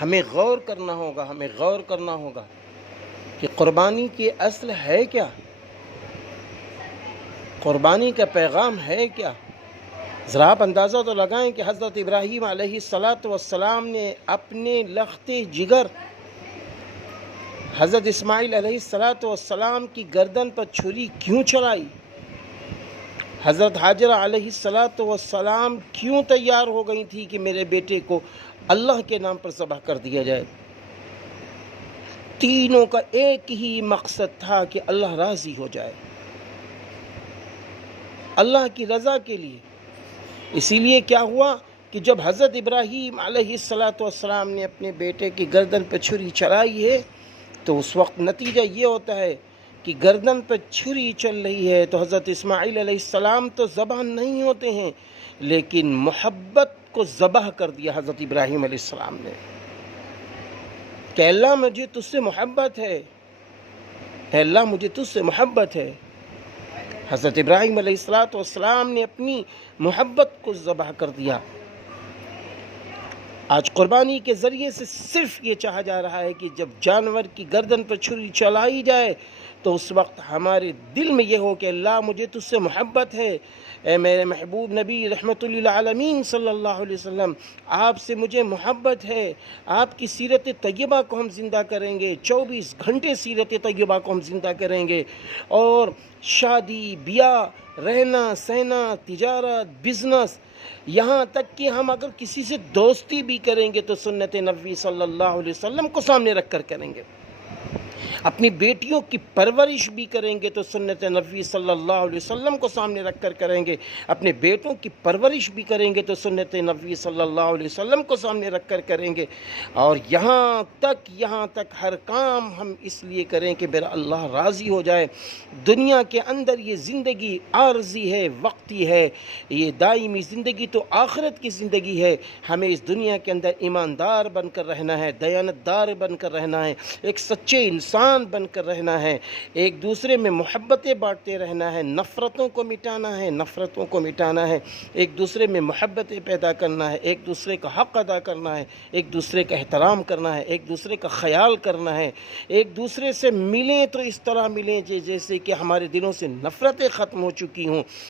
ہمیں غور کرنا ہوگا کہ قربانی کی اصل ہے کیا، قربانی کا پیغام ہے کیا۔ ذرا آپ اندازہ تو لگائیں کہ حضرت ابراہیم علیہ السلام نے اپنے لخت جگر حضرت اسماعیل علیہ السلام کی گردن پر چھری کیوں چلائی؟ حضرت حاجرہ علیہ السلام کیوں تیار ہو گئی تھی کہ میرے بیٹے کو اللہ کے نام پر ذبح کر دیا جائے؟ تینوں کا ایک ہی مقصد تھا کہ اللہ راضی ہو جائے، اللہ کی رضا کے لیے۔ اسی لیے کیا ہوا کہ جب حضرت ابراہیم علیہ السلام نے اپنے بیٹے کی گردن پہ چھری چلائی ہے تو اس وقت نتیجہ یہ ہوتا ہے کہ گردن پہ چھری چل رہی ہے تو حضرت اسماعیل علیہ السلام تو ذبح نہیں ہوتے ہیں، لیکن محبت کو ذبح کر دیا حضرت ابراہیم علیہ السلام نے کہ اللہ مجھے تجھ سے محبت ہے، اے اللہ مجھے تجھ سے محبت ہے۔ حضرت ابراہیم علیہ السلام نے اپنی محبت کو ذبح کر دیا۔ آج قربانی کے ذریعے سے صرف یہ چاہا جا رہا ہے کہ جب جانور کی گردن پر چھری چلائی جائے تو اس وقت ہمارے دل میں یہ ہو کہ اللہ مجھے تجھ سے محبت ہے، اے میرے محبوب نبی رحمت للعالمین صلی اللہ علیہ وسلم، آپ سے مجھے محبت ہے۔ آپ کی سیرت طیبہ کو ہم زندہ کریں گے، 24 گھنٹے سیرت طیبہ کو ہم زندہ کریں گے، اور شادی بیاہ، رہنا سہنا، تجارت، بزنس، یہاں تک کہ ہم اگر کسی سے دوستی بھی کریں گے تو سنت نبوی صلی اللہ علیہ وسلم کو سامنے رکھ کر کریں گے۔ اپنی بیٹیوں کی پرورش بھی کریں گے تو سنت نبوی صلی اللہ علیہ وسلم کو سامنے رکھ کر کریں گے۔ اپنے بیٹوں کی پرورش بھی کریں گے تو سنت نبوی صلی اللہ علیہ وسلم کو سامنے رکھ کر کریں گے۔ اور یہاں تک ہر کام ہم اس لیے کریں کہ میرا اللہ راضی ہو جائے۔ دنیا کے اندر یہ زندگی عارضی ہے، وقتی ہے، یہ دائمی زندگی تو آخرت کی زندگی ہے۔ ہمیں اس دنیا کے اندر ایماندار بن کر رہنا ہے، دیانتدار بن کر رہنا ہے، ایک سچے انسان بن کر رہنا ہے، ایک دوسرے میں محبتیں بانٹتے رہنا ہے، نفرتوں کو مٹانا ہے، ایک دوسرے میں محبتیں پیدا کرنا ہے، ایک دوسرے کا حق ادا کرنا ہے، ایک دوسرے کا احترام کرنا ہے، ایک دوسرے کا خیال کرنا ہے، ایک دوسرے سے ملیں تو اس طرح ملیں جیسے کہ ہمارے دلوں سے نفرتیں ختم ہو چکی ہوں۔